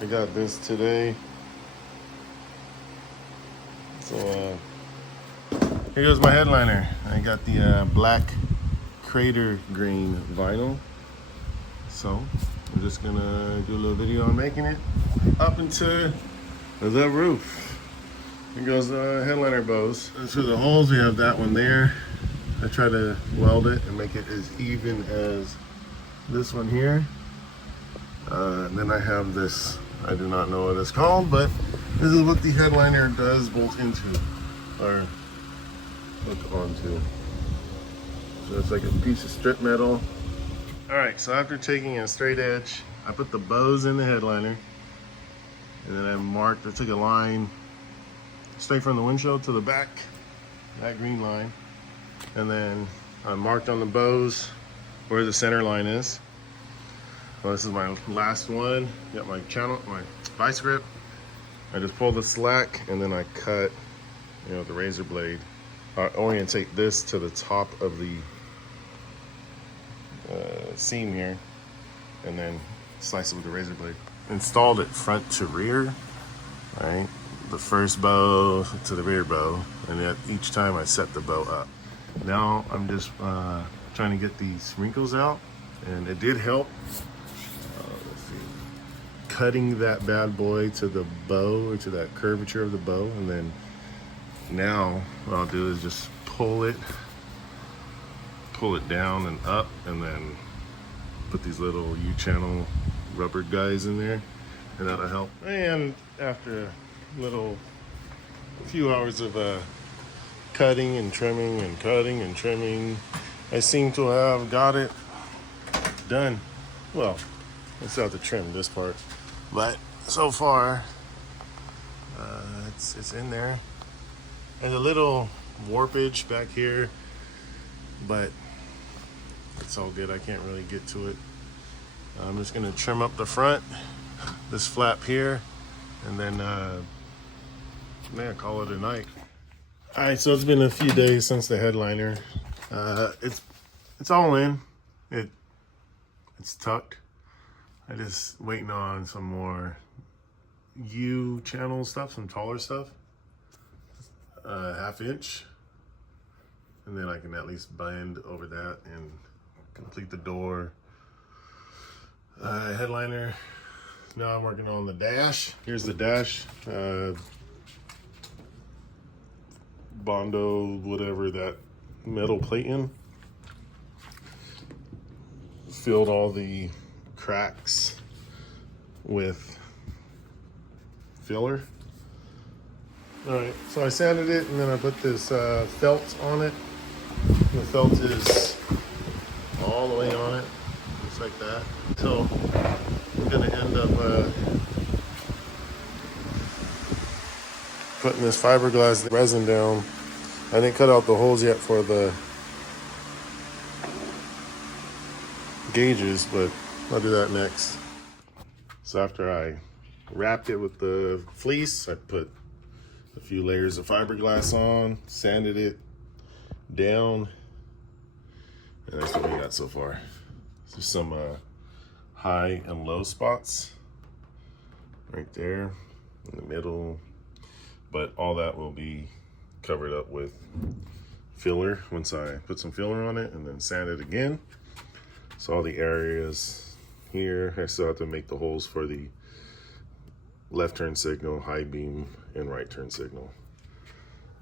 I got this today. So here goes my headliner. I got the black crater green vinyl. So I'm just gonna do a little video on making it up into the roof. Here goes the headliner bows. And so the holes, we have that one there. I try to weld it and make it as even as this one here. And then I have this, I do not know what it's called, but this is what the headliner does bolt into or hook onto. So it's like a piece of strip metal. All right, so after taking a straight edge, I put the bows in the headliner, and then I took a line straight from the windshield to the back, that green line, and then I marked on the bows where the center line is. Well, this is my last one. Got my my vice grip. I just pull the slack and then I cut, the razor blade. I orientate this to the top of the seam here, and then slice it with the razor blade. Installed it front to rear, right? The first bow to the rear bow, and then each time I set the bow up. Now I'm just trying to get these wrinkles out, and it did help. Let's see, cutting that bad boy to the bow, or to that curvature of the bow, and then now what I'll do is just pull it down and up, and then put these little U-channel rubber guys in there, and that'll help. And after a few hours of cutting and trimming and cutting and trimming, I seem to have got it done. Well, I still have to trim this part, but so far it's in there. And a little warpage back here, but it's all good. I can't really get to it. I'm just gonna trim up the front, this flap here, and then call it a night. All right, so it's been a few days since the headliner. It's all in. It's tucked. I just waiting on some more U-channel stuff, some taller stuff, 1/2 inch, and then I can at least bend over that and complete the door. Headliner. Now I'm working on the dash. Here's the dash. Bondo, whatever that metal plating. Filled all the cracks with filler. All right, so I sanded it, and then I put this felt on it. The felt is all the way on it, just like that. So I'm gonna end up putting this fiberglass resin down. I didn't cut out the holes yet for the gauges, but I'll do that next. So after I wrapped it with the fleece, I put a few layers of fiberglass on, sanded it down, and that's what we got so far. There's some high and low spots right there in the middle, but all that will be covered up with filler once I put some filler on it and then sand it again. So all the areas here, I still have to make the holes for the left turn signal, high beam, and right turn signal.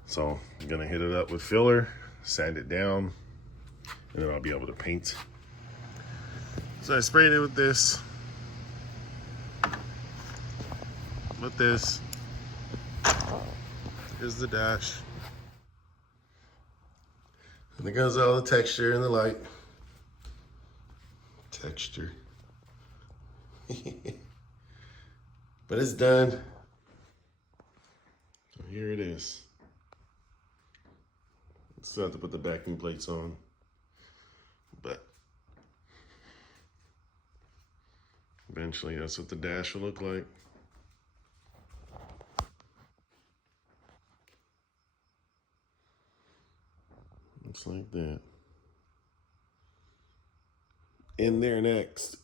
So I'm gonna hit it up with filler, sand it down, and then I'll be able to paint. So I sprayed it with this. Here's the dash. And it goes all the texture and the light. Texture. But it's done. So here it is. Still have to put the backing plates on, but eventually that's what the dash will look like. Looks like that. In there next.